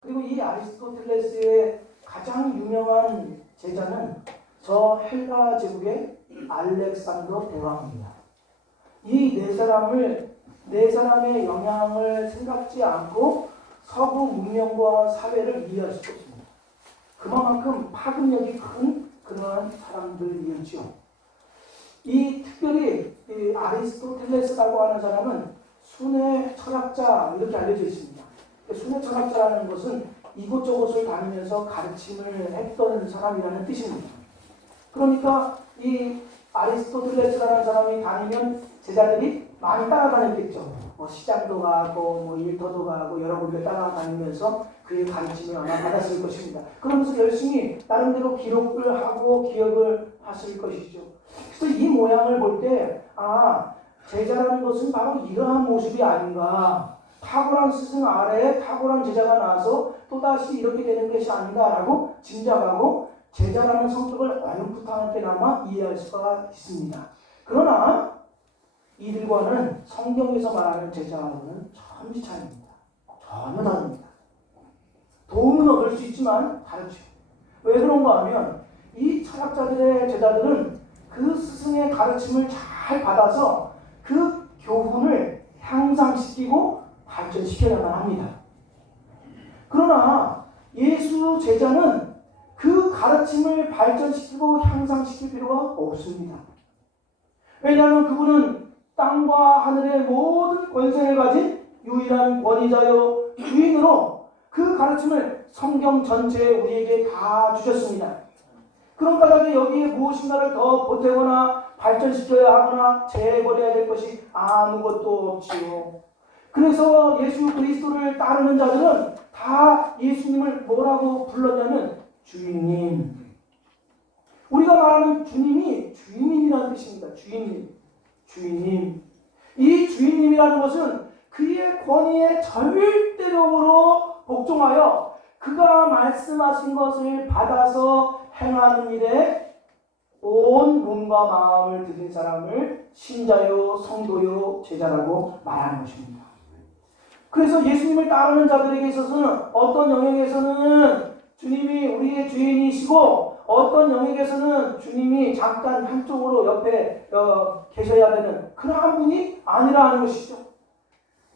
그리고 이 아리스토텔레스의 가장 유명한 제자는 저 헬라 제국의 알렉산더 대왕입니다. 이 네 사람의 영향을 생각지 않고 서구 문명과 사회를 이해할 수 없습니다. 그만큼 파급력이 큰 그러한 사람들이었죠. 이 특별히 이 아리스토텔레스라고 하는 사람은 순회 철학자 이렇게 알려져 있습니다. 순회 철학자라는 것은 이곳저곳을 다니면서 가르침을 했던 사람이라는 뜻입니다. 그러니까 이 아리스토텔레스라는 사람이 다니면 제자들이 많이 따라다녔겠죠. 시장도 가고 일터도 가고 여러 군데 따라다니면서 그의 가르침을 아마 받았을 것입니다. 그러면서 열심히 나름대로 기록을 하고 기억을 하실 것이죠. 그래서 이 모양을 볼 때 제자라는 것은 바로 이러한 모습이 아닌가. 탁월한 스승 아래에 탁월한 제자가 나와서 또다시 이렇게 되는 것이 아닌가라고 짐작하고 제자라는 성격을 어렴풋하게나마 이해할 수가 있습니다. 그러나 이들과는 성경에서 말하는 제자와는 천지 차이입니다. 전혀 다릅니다. 도움은 얻을 수 있지만 다르죠. 왜 그런가 하면 이 철학자들의 제자들은 그 스승의 가르침을 잘 받아서 그 교훈을 향상시키고 발전시켜야만 합니다. 그러나 예수 제자는 그 가르침을 발전시키고 향상시킬 필요가 없습니다. 왜냐하면 그분은 땅과 하늘의 모든 권세를 가진 유일한 권위자요 주인으로 그 가르침을 성경 전체에 우리에게 다 주셨습니다. 그런 까닭에 여기에 무엇인가를 더 보태거나 발전시켜야 하거나 제해버려야 될 것이 아무것도 없지요. 그래서 예수 그리스도를 따르는 자들은 다 예수님을 뭐라고 불렀냐면 주인님. 우리가 말하는 주님이 주인님이라는 뜻입니다. 주인님. 이 주인님이라는 것은 그의 권위에 절대적으로 복종하여 그가 말씀하신 것을 받아서 행하는 일에 온 몸과 마음을 들인 사람을 신자요, 성도요, 제자라고 말하는 것입니다. 그래서 예수님을 따르는 자들에게 있어서는 어떤 영역에서는 주님이 우리의 주인이시고 어떤 영역에서는 주님이 잠깐 한쪽으로 옆에 계셔야 되는 그러한 분이 아니라는 것이죠.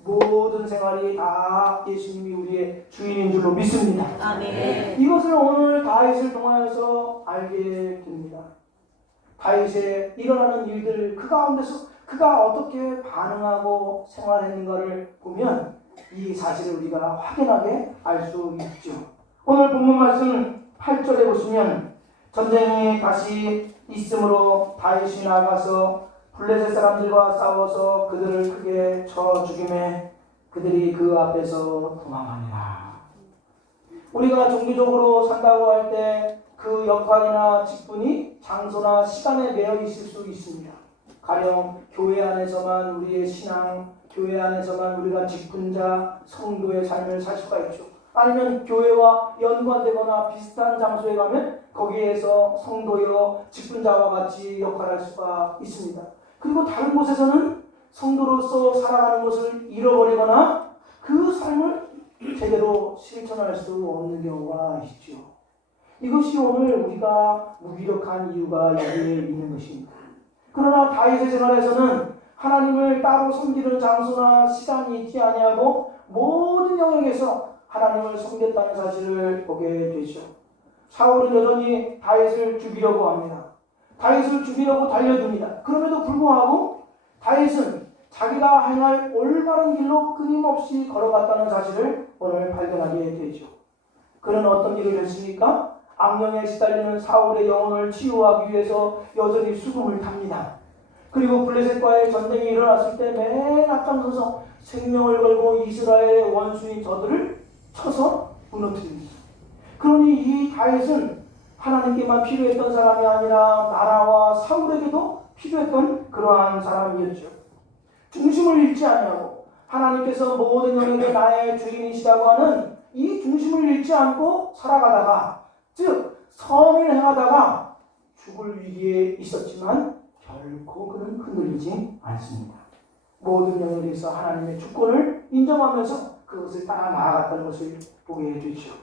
모든 생활이 다 예수님이 우리의 주인인 줄로 믿습니다. 아멘. 이것을 오늘 다윗을 통하여서 알게 됩니다. 다윗의 일어나는 일들 그 가운데서 그가 어떻게 반응하고 생활했는가를 보면 이 사실을 우리가 확연하게 알 수 있죠. 오늘 본문 말씀 8절에 보시면 전쟁이 다시 있으므로 다윗이 나가서 블레셋 사람들과 싸워서 그들을 크게 쳐 죽이매 그들이 그 앞에서 도망하니라. 우리가 종교적으로 산다고 할 때 그 역할이나 직분이 장소나 시간에 매여 있을 수 있습니다. 가령 교회 안에서만 우리의 신앙, 교회 안에서만 우리가 직분자, 성도의 삶을 살 수가 있죠. 아니면 교회와 연관되거나 비슷한 장소에 가면 거기에서 성도여 직분자와 같이 역할할 수가 있습니다. 그리고 다른 곳에서는 성도로서 살아가는 것을 잃어버리거나 그 삶을 제대로 실천할 수 없는 경우가 있죠. 이것이 오늘 우리가 무기력한 이유가 여기에 있는 것입니다. 그러나 다윗의 생활에서는 하나님을 따로 섬기는 장소나 시간이 있지 아니하고 모든 영역에서 하나님을 섬겼다는 사실을 보게 되죠. 사울은 여전히 다윗을 죽이려고 합니다. 다윗을 죽이려고 달려듭니다. 그럼에도 불구하고 다윗은 자기가 행할 올바른 길로 끊임없이 걸어갔다는 사실을 오늘 발견하게 되죠. 그는 어떤 일을 했습니까? 악령에 시달리는 사울의 영혼을 치유하기 위해서 여전히 수금을 탑니다. 그리고 블레셋과의 전쟁이 일어났을 때 맨 앞장서서 생명을 걸고 이스라엘의 원수인 저들을 쳐서 무너뜨립니다. 그러니 이 다윗은 하나님께만 필요했던 사람이 아니라 나라와 사울에게도 필요했던 그러한 사람이었죠. 중심을 잃지 아니하고 하나님께서 모든 영역의 나의 주인이시라고 하는 이 중심을 잃지 않고 살아가다가 즉 선을 행하다가 죽을 위기에 있었지만 결코 그는 흔들리지 않습니다. 모든 영역에서 하나님의 주권을 인정하면서 그 그것을 따라 나아갔다는 것을 보게 해주죠.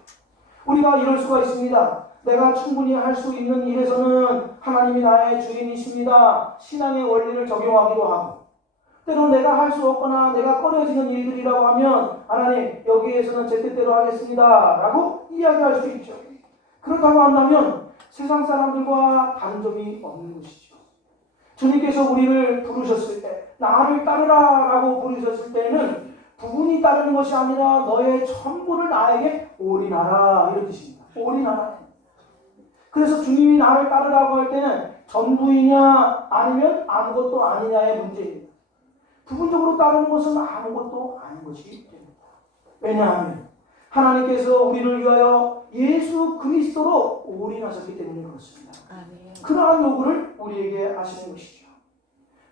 우리가 이럴 수가 있습니다. 내가 충분히 할 수 있는 일에서는 하나님이 나의 주인이십니다. 신앙의 원리를 적용하기도 하고, 때로는 내가 할 수 없거나 내가 꺼려지는 일들이라고 하면 하나님 여기에서는 제 뜻대로 하겠습니다 라고 이야기할 수 있죠. 그렇다고 한다면 세상 사람들과 다른 점이 없는 것이죠. 주님께서 우리를 부르셨을 때, 나를 따르라 라고 부르셨을 때는 부분이 따르는 것이 아니라 너의 전부를 나에게 올인하라, 이런 뜻입니다. 올인하라. 그래서 주님이 나를 따르라고 할 때는 전부이냐 아니면 아무것도 아니냐의 문제입니다. 부분적으로 따르는 것은 아무것도 아닌 것이 됩니다. 왜냐하면 하나님께서 우리를 위하여 예수 그리스도로 올인하셨기 때문에 그렇습니다. 그러한 요구를 우리에게 하시는 것이죠.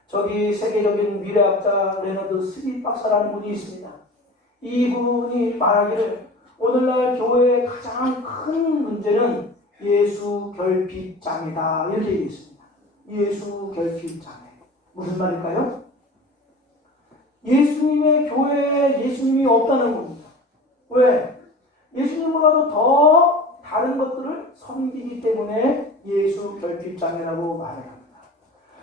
저기 세계적인 미래학자 레너드 스밋 박사라는 분이 있습니다. 이분이 말하기를 오늘날 교회의 가장 큰 문제는 예수 결핍장애다, 이렇게 얘기했습니다. 예수 결핍장애. 무슨 말일까요? 예수님의 교회에 예수님이 없다는 겁니다. 왜? 예수님보다도 더 다른 것들을 섬기기 때문에 예수 결핍장애라고 말을 합니다.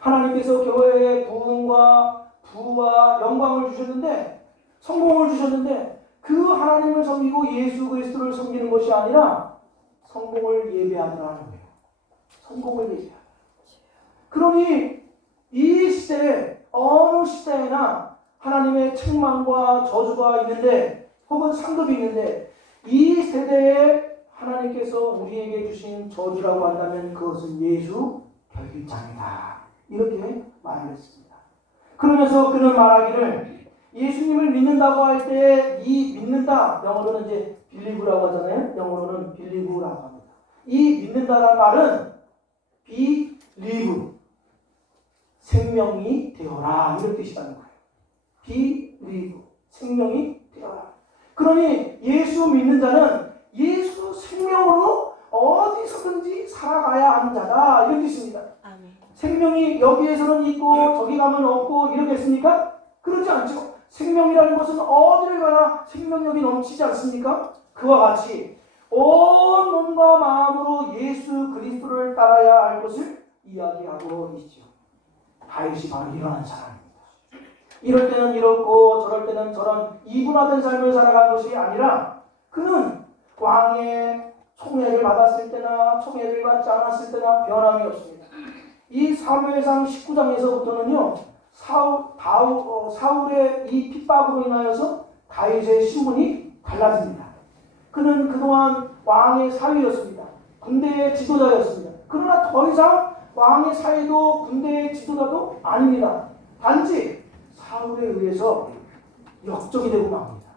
하나님께서 교회에 부흥과 부와 영광을 주셨는데, 성공을 주셨는데 그 하나님을 섬기고 예수 그리스도를 섬기는 것이 아니라 성공을 예배하더라는 거예요. 성공을 예배하더라. 그러니 이 시대에 어느 시대에나 하나님의 책망과 저주가 있는데, 혹은 상급이 있는데, 이 세대에 하나님께서 우리에게 주신 저주라고 한다면 그것은 예수 결핍장애다, 이렇게 말을 했습니다. 그러면서 그는 말하기를 예수님을 믿는다고 할 때 이 믿는다, 영어로는 이제 빌리브라고 하잖아요. 영어로는 빌리브라고 합니다. 이 믿는다라는 말은 believe, 생명이 되어라, 이런 뜻이라는 거예요. believe, 생명이 되어라. 그러니 예수 믿는 자는 예수 생명으로 어디서든지 살아가야 하는 자다, 이런 뜻입니다. 아멘. 생명이 여기에서는 있고 저기 가면 없고 이러겠습니까? 그렇지 않죠. 생명이라는 것은 어디를 가나 생명력이 넘치지 않습니까? 그와 같이 온 몸과 마음으로 예수 그리스도를 따라야 할 것을 이야기하고 있죠. 다윗이 바로 이러한 사람입니다. 이럴 때는 이렇고 저럴 때는 저런 이분화된 삶을 살아간 것이 아니라, 그는 왕의 총애를 받았을 때나 총애를 받지 않았을 때나 변함이 없습니다. 이 사무엘상 19장에서부터는요 사울의 이 핍박으로 인하여서 다윗의 신분이 달라집니다. 그는 그동안 왕의 사위였습니다. 군대의 지도자였습니다. 그러나 더 이상 왕의 사위도 군대의 지도자도 아닙니다. 단지 사울에 의해서 역적이 되고 맙니다.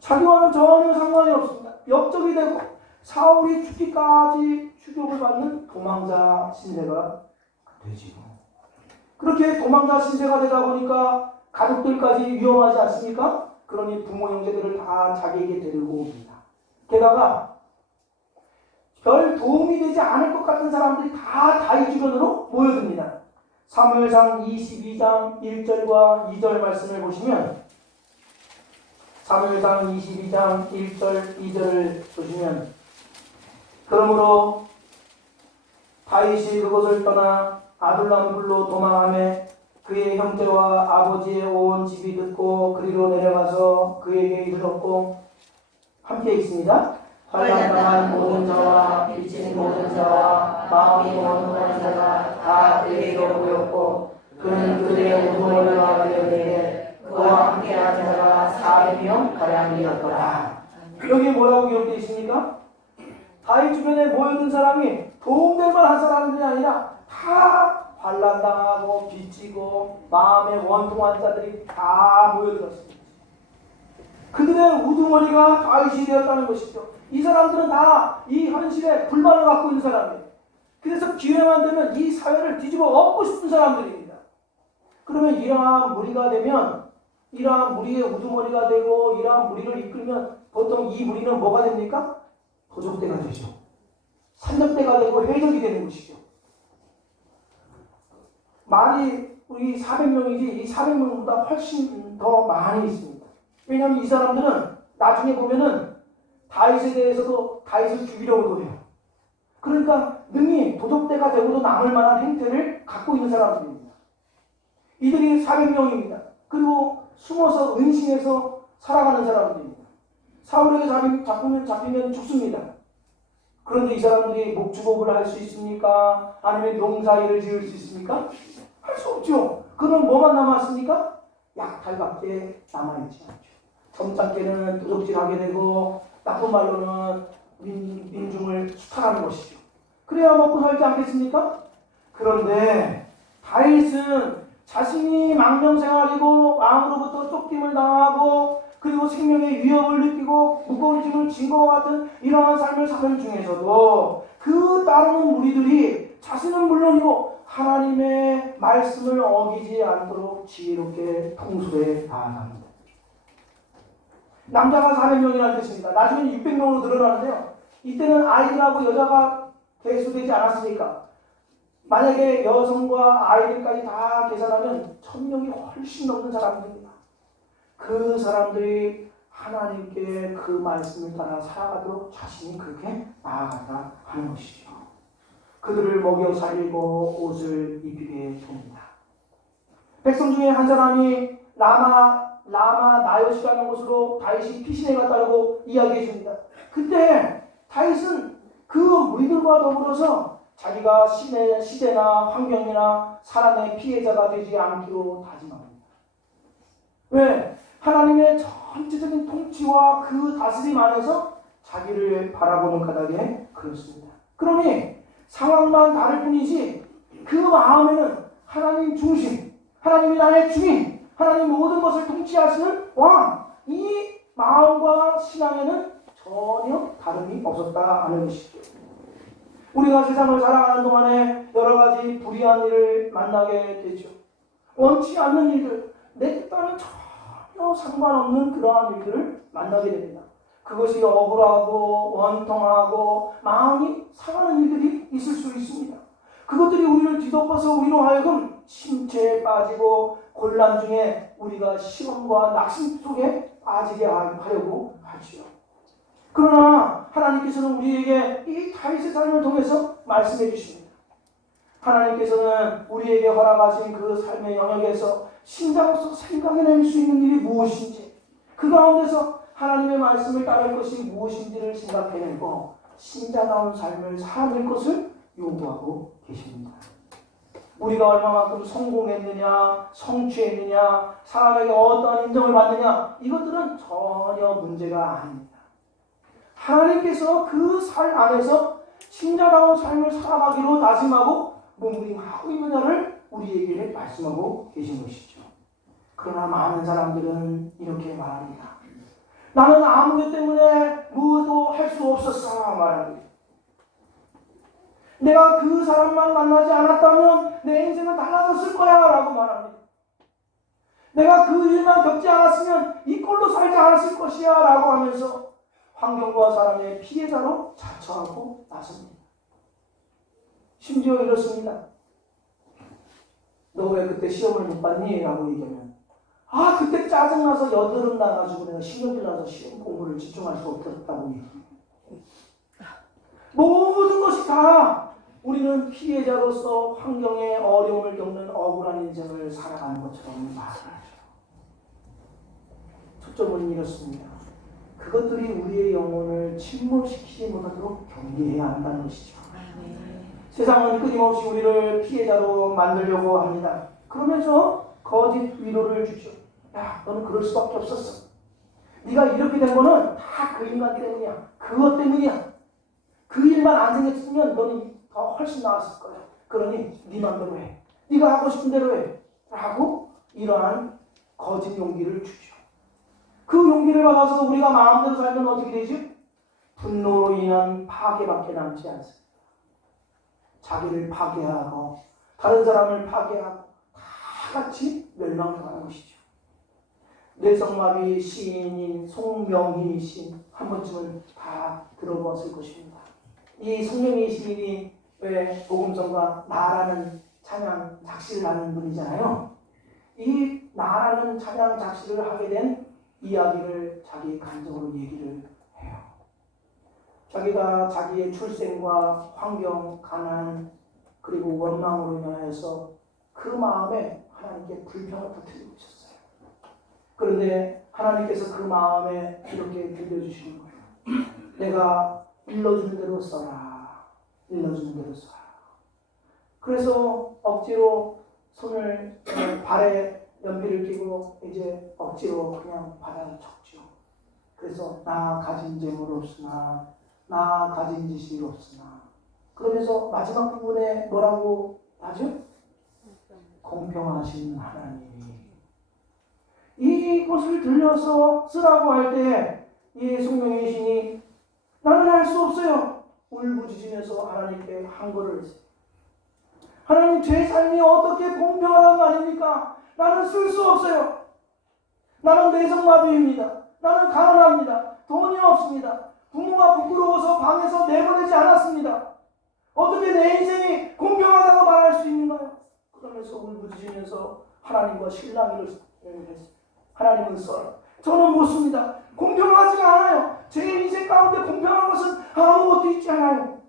자기와는 전혀 상관이 없습니다. 역적이 되고 사울이 죽기까지 추격을 받는 도망자 신세가 되지요. 그렇게 도망자 신세가 되다 보니까 가족들까지 위험하지 않습니까? 그러니 부모 형제들을 다 자기에게 데리고 옵니다. 게다가 별 도움이 되지 않을 것 같은 사람들이 다 다윗 주변으로 모여듭니다. 사무엘상 22장 1절과 2절 말씀을 보시면, 사무엘상 22장 1절 2절을 보시면, 그러므로 다윗이 그곳을 떠나 아둘람굴로 도망하매 그의 형제와 아버지의 온 집이 듣고 그리로 내려가서 그에게 이르렀고, 함께 읽습니다. 환난당한 모든 자와 빚진 모든 자와 마음이 원통한 자가 다 그에게 모였고, 그는 그들의 우두머리와 그들에게 그와 함께한 자가 400명 가량이었더라. 여기 뭐라고 기록되어 있습니까? 다윗 주변에 모여든 사람이 도움될 만한 사람들이 아니라 다 환난당하고 빚지고 마음에 원통한 자들이 다 모여들었습니다. 그들의 우두머리가 다윗이 되었다는 것이죠. 이 사람들은 다 이 현실에 불만을 갖고 있는 사람이에요. 그래서 기회만 되면 이 사회를 뒤집어 엎고 싶은 사람들입니다. 그러면 이러한 무리가 되면, 이러한 무리의 우두머리가 되고 이러한 무리를 이끌면 보통 이 무리는 뭐가 됩니까? 도적대가 되죠. 산적대가 되고 해적이 되는 것이죠. 말이 우리 400명이지 이 400명보다 훨씬 더 많이 있습니다. 왜냐하면 이 사람들은 나중에 보면은 다윗에 대해서도 다윗을 죽이려고도 해요. 그러니까 능히 도적대가 되고도 남을 만한 행태를 갖고 있는 사람들입니다. 이들이 400명입니다. 그리고 숨어서 은신해서 살아가는 사람들입니다. 사울에게 잡히면 죽습니다. 그런데 이 사람들이 목축업을 할 수 있습니까? 아니면 농사일을 지을 수 있습니까? 할 수 없죠. 그럼 뭐만 남았습니까? 약탈밖에 남아있지 않죠. 점잖게는 도적질하게 되고 나쁜 말로는 민중을 수탈하는 것이죠. 그래야 먹고 살지 않겠습니까? 그런데 다윗은 자신이 망명생활이고 왕으로부터 쫓김을 당하고 그리고 생명의 위협을 느끼고 무거운 짐을 진 것과 같은 이러한 삶을 사는 중에서도 그 따르는 무리들이 자신은 물론이고 하나님의 말씀을 어기지 않도록 지혜롭게 통솔해 나아갑니다. 남자가 400명이라는 뜻입니다. 나중에 600명으로 늘어나는데요. 이때는 아이들하고 여자가 개수되지 않았으니까 만약에 여성과 아이들까지 다 계산하면 1000명이 훨씬 넘는 사람들입니다. 그 사람들이 하나님께 그 말씀을 따라 살아가도록 자신이 그렇게 나아갔다 하는 것이죠. 그들을 먹여 살리고 옷을 입히게 됩니다. 백성 중에 한 사람이 라마 나요시라는 곳으로 다윗이 피신해 갔다고 이야기해 줍니다. 그때 다윗은 그 무리들과 더불어서 자기가 시대나 환경이나 사람의 피해자가 되지 않기로 다짐합니다. 왜? 하나님의 전체적인 통치와 그 다스림 안에서 자기를 바라보는 까닭에 그렇습니다. 그러니 상황만 다를 뿐이지 그 마음에는 하나님 중심, 하나님이 나의 주인, 하나님 모든 것을 통치하시는 왕, 이 마음과 신앙에는 전혀 다름이 없었다 하는 것이죠. 우리가 세상을 살아가는 동안에 여러 가지 불의한 일을 만나게 되죠. 원치 않는 일들, 내 뜻과는 전혀 상관없는 그러한 일들을 만나게 됩니다. 그것이 억울하고 원통하고 마음이 상하는 일들이 있을 수 있습니다. 그것들이 우리를 뒤덮어서 우리로 하여금 심취에 빠지고 곤란 중에 우리가 시험과 낙심 속에 빠지게 하려고 하지요. 그러나 하나님께서는 우리에게 이 다윗의 삶을 통해서 말씀해 주십니다. 하나님께서는 우리에게 허락하신 그 삶의 영역에서 신자로서 생각해낼 수 있는 일이 무엇인지, 그 가운데서 하나님의 말씀을 따를 것이 무엇인지를 생각해내고 신자다운 삶을 살아낼 것을 요구하고 계십니다. 우리가 얼마만큼 성공했느냐, 성취했느냐, 사람에게 어떠한 인정을 받느냐, 이것들은 전혀 문제가 아닙니다. 하나님께서 그 삶 안에서 신자다운 삶을 살아가기로 다짐하고 몸부림하고 있느냐를 우리에게 말씀하고 계신 것이죠. 그러나 많은 사람들은 이렇게 말합니다. 나는 아무 것 때문에 무엇도 할 수 없었어 말합니다. 내가 그 사람만 만나지 않았다면 내 인생은 달라졌을 거야 라고 말합니다. 내가 그 일만 겪지 않았으면 이 꼴로 살지 않았을 것이야 라고 하면서 환경과 사람의 피해자로 자처하고 나섭니다. 심지어 이렇습니다. 너 왜 그때 시험을 못 봤니? 라고 얘기하면 그때 짜증나서 여드름 나가지고 내가 신경질 나서 시험 공부를 집중할 수 없었다고 얘기합니다. 모든 것이 다 우리는 피해자로서 환경의 어려움을 겪는 억울한 인생을 살아가는 것처럼 말하죠. 초점은 이렇습니다. 그것들이 우리의 영혼을 침몰시키지 못하도록 경계해야 한다는 것이죠. 세상은 끊임없이 우리를 피해자로 만들려고 합니다. 그러면서 거짓 위로를 주죠. 야, 너는 그럴 수밖에 없었어. 네가 이렇게 된 거는 다 그 인간 때문이야. 그것 때문이야. 그 일만 안 생겼으면 너는 더 훨씬 나았을 거야. 그러니 네 맘대로 해. 네가 하고 싶은 대로 해. 라고 이러한 거짓 용기를 주죠. 그 용기를 받아서 우리가 마음대로 살면 어떻게 되지? 분노로 인한 파괴밖에 남지 않습니다. 자기를 파괴하고 다른 사람을 파괴하고 다 같이 멸망당하는 것이죠. 뇌성마비 시인인 송명희 시인 한 번쯤은 다 들어보았을 것입니다. 이 송명희 시인이 왜 복음성과 나라는 찬양 작시를 하는 분이잖아요. 이 나라는 찬양 작시를 하게 된 이야기를 자기 감정으로 얘기를 해요. 자기가 자기의 출생과 환경, 가난, 그리고 원망으로 인하여서 그 마음에 하나님께 불평을 터뜨리고 있었어요. 그런데 하나님께서 그 마음에 이렇게 들려주시는 거예요. 내가 일러주는 대로 써라. 일러주는 대로 써라. 그래서 억지로 손을 발에 연필을 끼고 이제 억지로 그냥 바다에 적죠. 그래서 나 가진 재물 없으나 나 가진 지식 없으나 그러면서 마지막 부분에 뭐라고 하죠? 공평하신 하나님이 이것을 들려서 쓰라고 할 때 이 성령의 신이 나는 할 수 없어요. 울부짖으면서 하나님께 한거를 했어요. 하나님 제 삶이 어떻게 공평하단 말입니까? 나는 쓸 수 없어요. 나는 내성마비입니다. 나는 가난합니다. 돈이 없습니다. 부모가 부끄러워서 방에서 내보내지 않았습니다. 어떻게 내 인생이 공평하다고 말할 수 있는가요? 그러면서 울부짖으면서 하나님과 실랑이를 했어요. 하나님은 써요. 저는 묻습니다. 공평하지가 않아요. 제 인생 가운데 공평한 것은 아무것도 있지 않아요.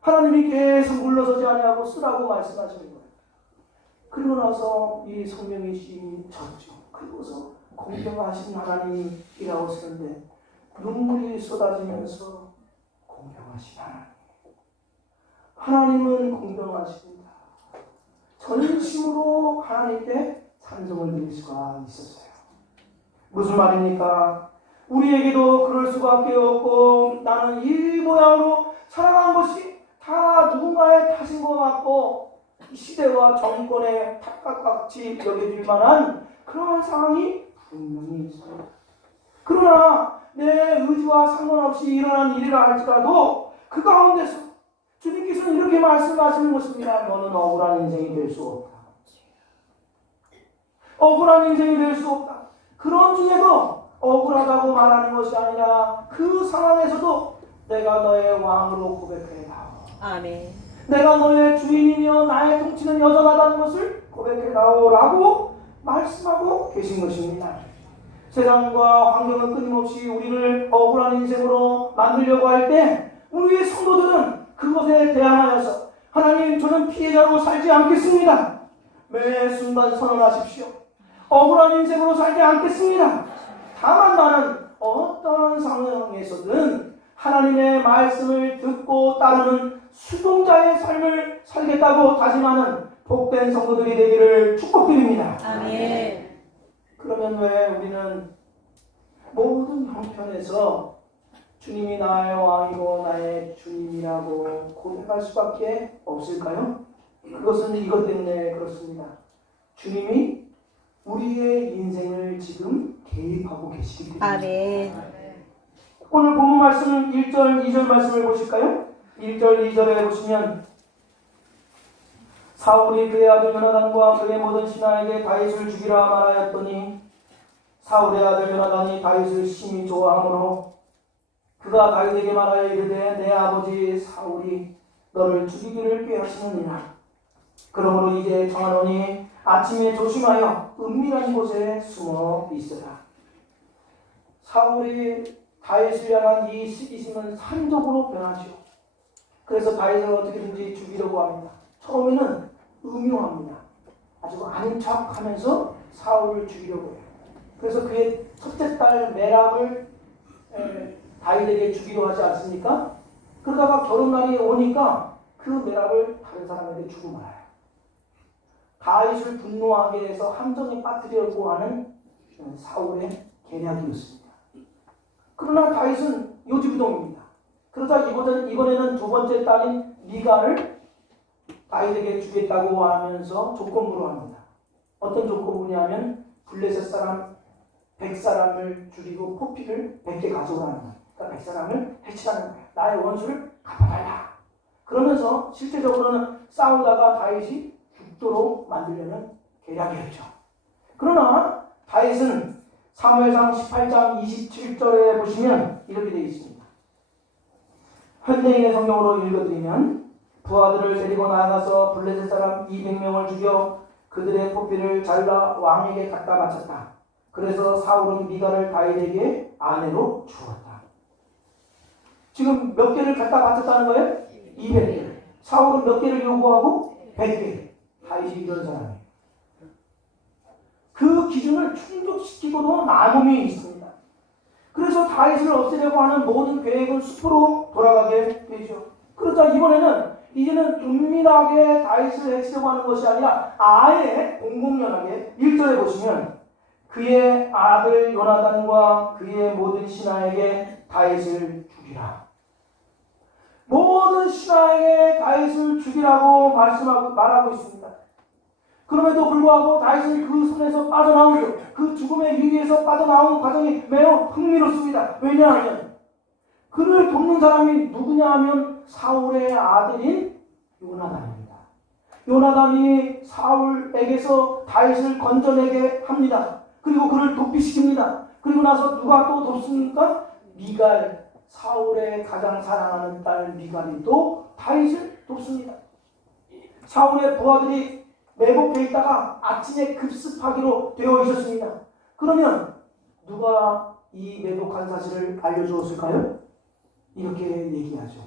하나님이 계속 물러서지 아니하고 쓰라고 말씀하시는 거예요. 그리고 나서 이 성령의 시인이 졌죠. 그리고서 공평하신 하나님이라고 쓰는데 눈물이 쏟아지면서 공평하신 하나님. 하나님은 공평하십니다. 전심으로 하나님께 찬송을 드릴 수가 있었어요. 무슨 말입니까? 우리에게도 그럴 수밖에 없고 나는 이 모양으로 살아간 것이 다 누군가의 탓인 것 같고 시대와 정권의 탓같이 여겨질 만한 그러한 상황이 분명히 있습니다. 그러나 내 의지와 상관없이 일어난 일이라 할지라도 그 가운데서 주님께서는 이렇게 말씀하시는 것입니다. 너는 억울한 인생이 될 수 없다. 억울한 인생이 될 수 없다. 그런 중에도 억울하다고 말하는 것이 아니라 그 상황에서도 내가 너의 왕으로 고백해라. 아멘. 내가 너의 주인이며 나의 통치는 여전하다는 것을 고백해라라고 말씀하고 계신 것입니다. 세상과 환경은 끊임없이 우리를 억울한 인생으로 만들려고 할 때 우리의 성도들은 그것에 대항하여서 하나님 저는 피해자로 살지 않겠습니다. 매 순간 선언하십시오. 억울한 인생으로 살지 않겠습니다. 다만 나는 어떠한 상황에서든 하나님의 말씀을 듣고 따르는 수동자의 삶을 살겠다고 다짐하는 복된 성도들이 되기를 축복드립니다. 아멘. 그러면 왜 우리는 모든 형편에서 주님이 나의 왕이고 나의 주님이라고 고백할 수밖에 없을까요? 그것은 이것 때문에 그렇습니다. 주님이 우리의 인생을 지금 개입하고 계시기 때문에. 아멘. 오늘 본문 말씀 1절, 2절 말씀을 보실까요? 1절, 2절에 보시면 사울이 그의 아들 요나단과 그의 모든 신하에게 다윗을 죽이라 말하였더니 사울의 아들 요나단이 다윗을 심히 좋아하므로 그가 다윗에게 말하여 이르되 내 아버지 사울이 너를 죽이기를 꾀하시느니라. 그러므로 이제 정하노니 아침에 조심하여 은밀한 곳에 숨어 있으라. 사울이 다윗을 향한 이 시기심은 산적으로 변하죠. 그래서 다윗을 어떻게든지 죽이려고 합니다. 처음에는 음흉합니다. 아주 아닌 척하면서 사울을 죽이려고 해요. 그래서 그의 첫째 딸 메랍을 다윗에게 주기로 하지 않습니까? 그러다가 결혼날이 오니까 그 메랍을 다른 사람에게 주고 말아요. 다윗을 분노하게 해서 함정에 빠뜨리려고 하는 사울의 계략이었습니다. 그러나 다윗은 요지부동입니다. 그러자 이번에는 두 번째 딸인 미갈을 다윗에게 주겠다고 하면서 조건부로 합니다. 어떤 조건부냐면 블레셋 사람 100사람을 죽이고 포피를 100개 가져오라는 거예요. 그러니까 100사람을 해치라는 거예요. 나의 원수를 갚아달라. 그러면서 실제적으로는 싸우다가 다윗이 죽도록 만들려는 계략이었죠. 그러나 다윗은 사무엘상 18장 27절에 보시면 이렇게 되어 있습니다. 현대인의 성경으로 읽어드리면 부하들을 데리고 나가서 블레셋 사람 200명을 죽여 그들의 포피를 잘라 왕에게 갖다 바쳤다. 그래서 사울은 미갈을 다윗에게 아내로 주었다. 지금 몇 개를 갖다 바쳤다는 거예요? 200개. 사울은 몇 개를 요구하고? 100개. 다윗이 이런 사람이에요. 그 기준을 충족시키고도 남음이 있습니다. 그래서 다윗을 없애려고 하는 모든 계획은 숲으로 돌아가게 되죠. 그러자 이번에는 이제는 은밀하게 다윗을 해치려고 하는 것이 아니라 아예 공공연하게 1절에 보시면 그의 아들 요나단과 그의 모든 신하에게 다윗을 죽이라. 모든 신하에게 다윗을 죽이라고 말하고 있습니다. 그럼에도 불구하고 다윗은 그 손에서 빠져나오죠. 그 죽음의 위기에서 빠져나오는 과정이 매우 흥미롭습니다. 왜냐하면 그를 돕는 사람이 누구냐 하면 사울의 아들인 요나단입니다. 요나단이 사울에게서 다윗을 건져내게 합니다. 그리고 그를 도피시킵니다. 그리고 나서 누가 또 돕습니까? 미갈, 사울의 가장 사랑하는 딸 미갈이 또 다윗을 돕습니다. 사울의 부하들이 매복해 있다가 아침에 급습하기로 되어 있었습니다. 그러면 누가 이 매복한 사실을 알려주었을까요? 이렇게 얘기하죠.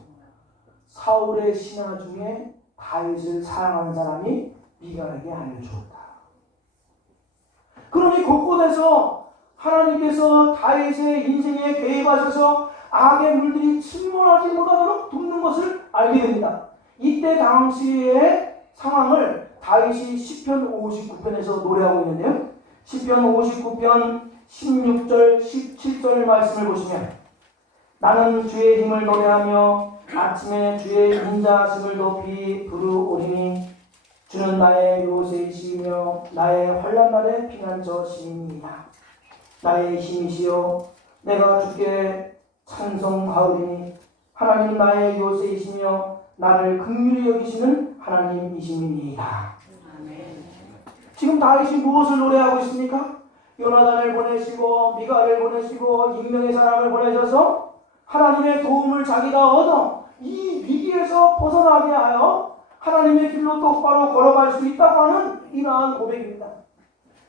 사울의 신하 중에 다윗을 사랑하는 사람이 미갈에게 알려주었다. 그러니 곳곳에서 하나님께서 다윗의 인생에 개입하셔서 악의 물들이 침몰하지 못하도록 돕는 것을 알게 됩니다. 이때 당시의 상황을 다윗이 시편 59편에서 노래하고 있는데요. 시편 59편 16절 17절 말씀을 보시면 나는 주의 힘을 노래하며 아침에 주의 인자하심을 높이 부르오리니 주는 나의 요새이시며 나의 환난 날의 피난처시니이다. 나의 힘이시여 내가 주께 찬송하오리니 하나님 나의 요새이시며 나를 긍휼히 여기시는 하나님이시니이다. 지금 다윗이 무엇을 노래하고 있습니까? 요나단을 보내시고 미갈을 보내시고 익명의 사람을 보내셔서 하나님의 도움을 자기가 얻어 이 위기에서 벗어나게 하여 하나님의 길로 똑바로 걸어갈 수 있다고 하는 이러한 고백입니다.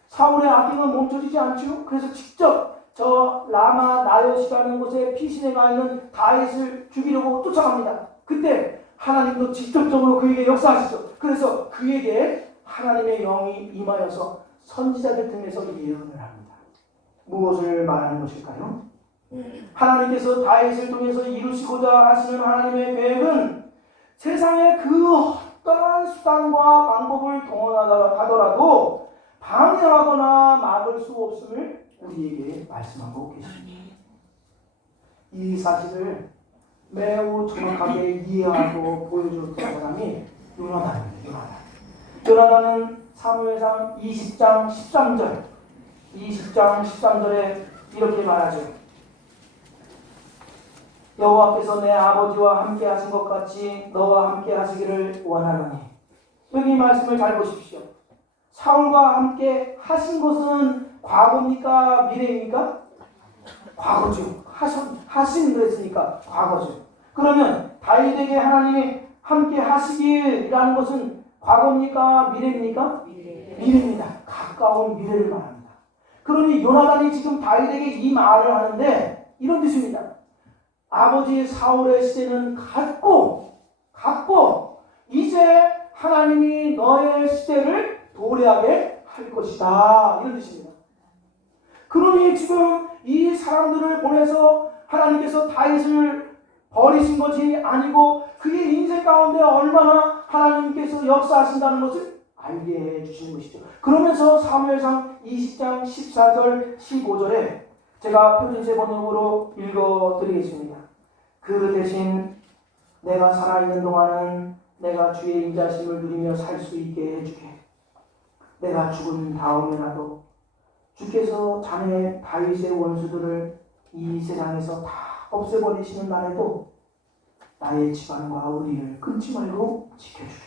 사울의 악행은 멈춰지지 않죠. 그래서 직접 저 라마 나요시라는 곳에 피신해 가 있는 다윗을 죽이려고 쫓아갑니다. 그때 하나님도 직접적으로 그에게 역사하시죠. 그래서 그에게 하나님의 영이 임하여서 선지자들 통해서 예언을 합니다. 무엇을 말하는 것일까요? 하나님께서 다윗을 통해서 이루시고자 하시는 하나님의 계획은 세상의 그 어떠한 수단과 방법을 동원하더라도 방해하거나 막을 수 없음을 우리에게 말씀하고 계십니다. 이 사실을 매우 정확하게 이해하고 보여줬던 사람이 요나단입니다. 요나단은 사무엘상 20장 13절에 이렇게 말하죠. 여호와께서 내 아버지와 함께 하신 것 같이 너와 함께 하시기를 원하노니. 여기 말씀을 잘 보십시오. 사울과 함께 하신 것은 과거입니까? 미래입니까? 과거죠. 하신 그랬으니까 과거죠. 그러면 다윗에게 하나님이 함께 하시기라는 것은 과거입니까? 미래입니까? 미래입니다. 가까운 미래를 말합니다. 그러니 요나단이 지금 다윗에게 이 말을 하는데 이런 뜻입니다. 아버지 사울의 시대는 갔고 이제 하나님이 너의 시대를 도래하게 할 것이다. 이런 뜻입니다. 그러니 지금 이 사람들을 보내서 하나님께서 다윗을 버리신 것이 아니고 그의 인생 가운데 얼마나 하나님께서 역사하신다는 것을 알게 해주시는 것이죠. 그러면서 사무엘상 20장 14절 15절에 제가 표준세 번역으로 읽어드리겠습니다. 그 대신 내가 살아있는 동안은 내가 주의 인자심을 누리며 살 수 있게 해주게. 내가 죽은 다음에라도 주께서 자네 다윗의 원수들을 이 세상에서 다 없애버리시는 날에도 나의 집안과 우리를 끊지 말고 지켜주게.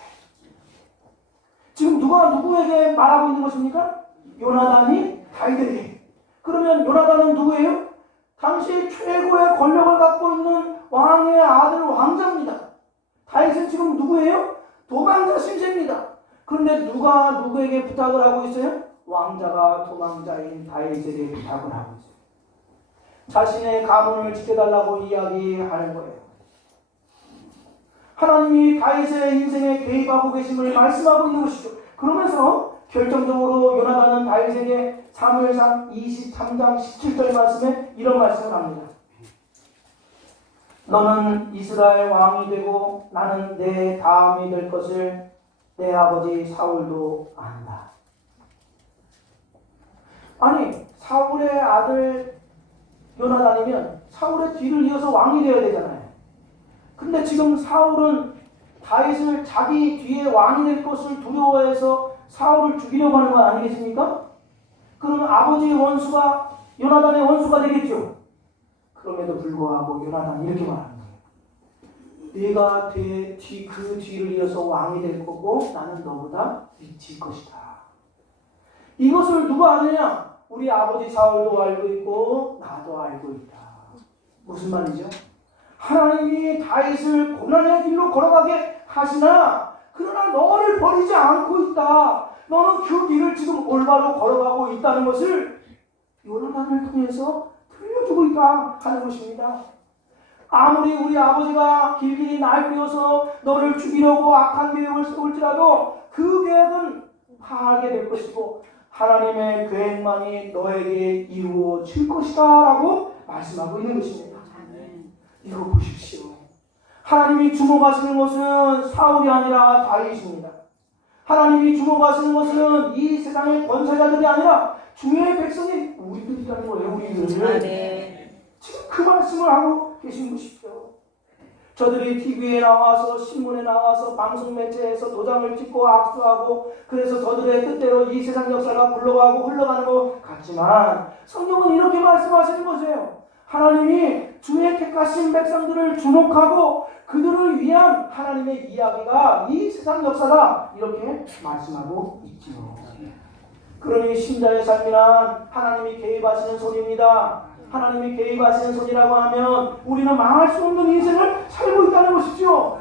지금 누가 누구에게 말하고 있는 것입니까? 요나단이 다윗에게. 그러면 요나단은 누구예요? 당시 최고의 권력을 갖고 있는 왕의 아들 왕자입니다. 다윗은 지금 누구예요? 도망자 신세입니다. 그런데 누가 누구에게 부탁을 하고 있어요? 왕자가 도망자인 다윗에게 부탁을 하고 있어요. 자신의 가문을 지켜달라고 이야기하는 거예요. 하나님이 다윗의 인생에 개입하고 계심을 말씀하고 있는 것이죠. 그러면서 결정적으로 요나단은 다윗에게 사무엘상 23장 17절 말씀에 이런 말씀을 합니다. 너는 이스라엘 왕이 되고 나는 내 다음이 될 것을 내 아버지 사울도 안다. 아니, 사울의 아들 요나단이면 사울의 뒤를 이어서 왕이 되어야 되잖아요. 근데 지금 사울은 다윗을 자기 뒤에 왕이 될 것을 두려워해서 사울을 죽이려고 하는 거 아니겠습니까? 그러면 아버지의 원수가 요나단의 원수가 되겠죠. 그럼에도 불구하고 요나단이 이렇게 말하는 거예요. 네가 그 뒤를 이어서 왕이 될 거고 나는 너보다 미칠 것이다. 이것을 누가 아느냐? 우리 아버지 사울도 알고 있고 나도 알고 있다. 무슨 말이죠? 하나님이 다윗을 고난의 길로 걸어가게 하시나 그러나 너를 버리지 않고 있다. 너는 그 길을 지금 올바로 걸어가고 있다는 것을 요나단을 통해서 들려주고 있다 하는 것입니다. 아무리 우리 아버지가 길길이 날 비워서 너를 죽이려고 악한 계획을 세울지라도 그 계획은 파하게 될 것이고 하나님의 계획만이 너에게 이루어질 것이다 라고 말씀하고 있는 것입니다. 이거 보십시오. 하나님이 주목하시는 것은 사울이 아니라 다윗입니다. 하나님이 주목하시는 것은 이 세상의 권세자들이 아니라 주의 백성이 우리들이라는 거예요. 우리들. 지금 그 말씀을 하고 계신 것이죠. 저들이 TV에 나와서 신문에 나와서 방송 매체에서 도장을 찍고 악수하고 그래서 저들의 뜻대로 이 세상 역사가 굴러가고 흘러가는 것 같지만 성경은 이렇게 말씀하시는 것이에요. 하나님이 주의 택하신 백성들을 주목하고 그들을 위한 하나님의 이야기가 이 세상 역사다 이렇게 말씀하고 있지요. 그러니 신자의 삶이란 하나님이 개입하시는 손입니다. 하나님이 개입하시는 손이라고 하면 우리는 망할 수 없는 인생을 살고 있다는 것이죠.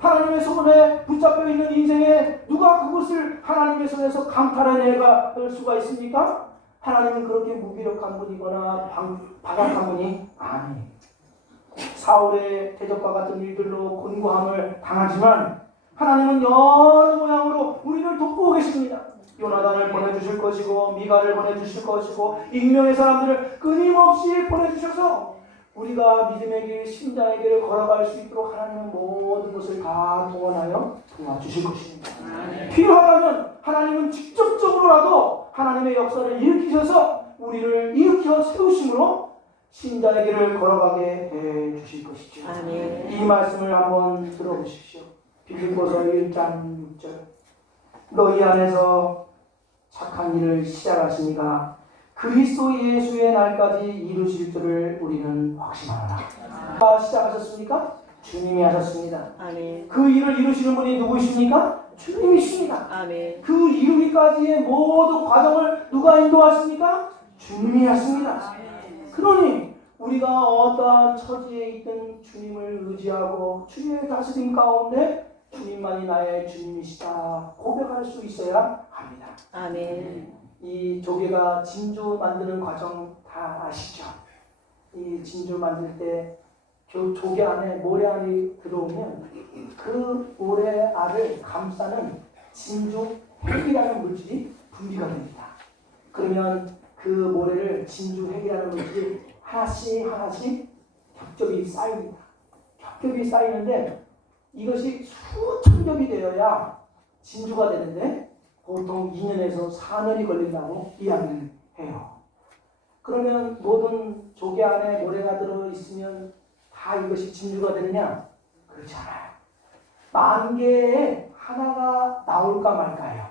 하나님의 손에 붙잡혀 있는 인생에 누가 그것을 하나님의 손에서 강탈해낼 수가 있습니까? 하나님은 그렇게 무기력한 분이거나 바닥한 분이 아니에요. 사울의 대적과 같은 일들로 곤고함을 당하지만 하나님은 여러 모양으로 우리를 돕고 계십니다. 요나단을 보내주실 것이고 미가를 보내주실 것이고 익명의 사람들을 끊임없이 보내주셔서 우리가 믿음의 길, 신자의 길을 걸어갈 수 있도록 하나님은 모든 것을 다 동원하여 도와주실 것입니다. 필요하다면 하나님은 직접적으로라도 하나님의 역사를 일으키셔서 우리를 일으켜 세우심으로 신자의 길을 걸어가게 해주실 것이죠. 이 말씀을 한번 들어보십시오. 빌립보서 1장 6절 너희 안에서 착한 일을 시작하시니가 그리스도 예수의 날까지 이루실 줄을 우리는 확신하노라. 시작하셨습니까? 주님이 하셨습니다. 아멘. 그 일을 이루시는 분이 누구이십니까? 주님이십니다. 아멘. 그 이루기까지의 모든 과정을 누가 인도하십니까? 주님이 하십니다. 그러니 우리가 어떠한 처지에 있든 주님을 의지하고 주님의 다스림 가운데 주님만이 나의 주님이시다 고백할 수 있어야 합니다. 아멘. 이 조개가 진주 만드는 과정 다 아시죠? 이 진주 만들 때 조개 안에 모래알이 들어오면 그 모래알을 감싸는 진주핵이라는 물질이 분비가 됩니다. 그러면 그 모래를 진주핵이라는 물질이 하나씩 겹겹이 쌓입니다. 겹겹이 쌓이는데 이것이 수천 겹이 되어야 진주가 되는데 보통 2년에서 4년이 걸린다고 이야기를 해요. 그러면 모든 조개 안에 모래가 들어있으면 다 이것이 진주가 되느냐? 그렇지 않아요. 10,000개에 하나가 나올까 말까요.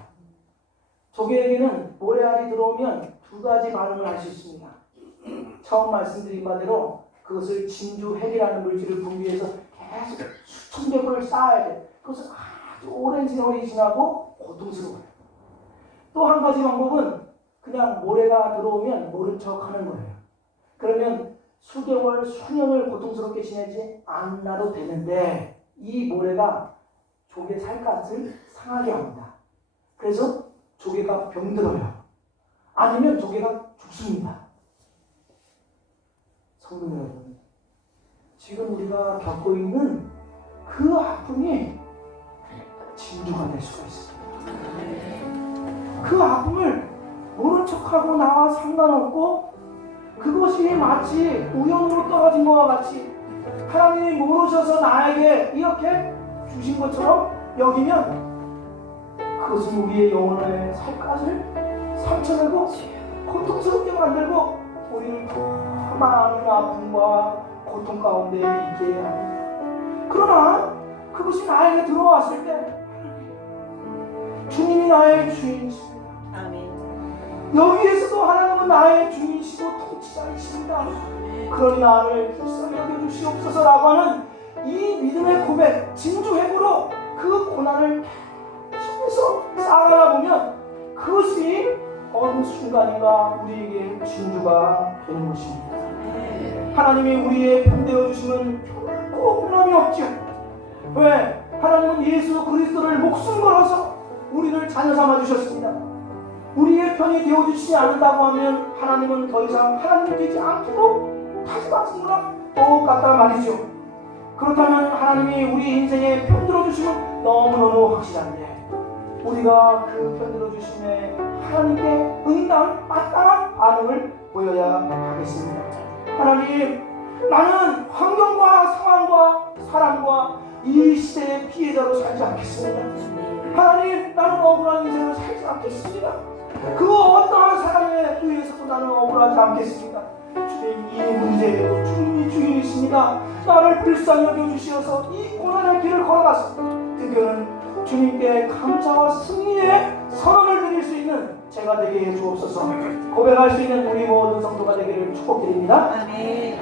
조개에게는 모래알이 들어오면 두 가지 반응을 할 수 있습니다. 처음 말씀드린 바대로 그것을 진주핵이라는 물질을 분비해서 계속 수천 겹을 쌓아야 돼. 그것은 아주 오랜 세월이 지나고 고통스러워요. 또 한 가지 방법은 그냥 모래가 들어오면 모른 척 하는 거예요. 그러면 수개월, 수년을 고통스럽게 지내지 않아도 되는데 이 모래가 조개 살갗을 상하게 합니다. 그래서 조개가 병들어요. 아니면 조개가 죽습니다. 성도 여러분, 지금 우리가 겪고 있는 그 아픔이 진주가 될 수가 있습니다. 그 아픔을 모른 척하고 나와 상관없고 그것이 마치 우연으로 떨어진 것과 같이 하나님이 모르셔서 나에게 이렇게 주신 것처럼 여기면 그것은 우리의 영혼의 살갗을 상처내고 고통스럽게 만들고 우리를 더 많은 아픔과 고통 가운데 있게 합니다. 그러나 그것이 나에게 들어왔을 때 주님이 나의 주인이십니다. 아멘. 여기에서도 하나님은 나의 주인이시고 통치자이십니다. 그러니 나를 불쌍히 여겨주시옵소서라고 하는 이 믿음의 고백, 진주회고로 그 고난을 계속해서 쌓아가다 보면 그것이 어느 순간인가 우리에게 진주가 되는 것입니다. 하나님이 우리의 편되어 주심은 결코 변함이 없죠. 왜? 하나님은 예수 그리스도를 목숨 걸어서 우리를 자녀 삼아 주셨습니다. 우리의 편이 되어주시지 않는다고 하면 하나님은 더 이상 하나님이 되지 않도록 다짐하신거나 똑같다 말이죠. 그렇다면 하나님이 우리 인생에 편들어 주심은 너무너무 확실한데 우리가 그 편들어 주심에 하나님께 응당 마땅한 반응을 보여야 하겠습니다. 하나님, 나는 환경과 상황과 사람과 이 시대의 피해자로 살지 않겠습니다. 하나님, 나는 억울한 인생을 살지 않겠습니다. 그 어떠한 사람에 의해서도 나는 억울하지 않겠습니다. 주님, 이 문제에도 주님이 주인이십니다. 나를 불쌍히 여겨주시어서 이 고난의 길을 걸어가서 드디어는 주님께 감사와 승리의 선언을 드릴 수 있는 제가 되게 해주옵소서. 고백할 수 있는 우리 모든 성도가 되기를 축복드립니다. 아멘.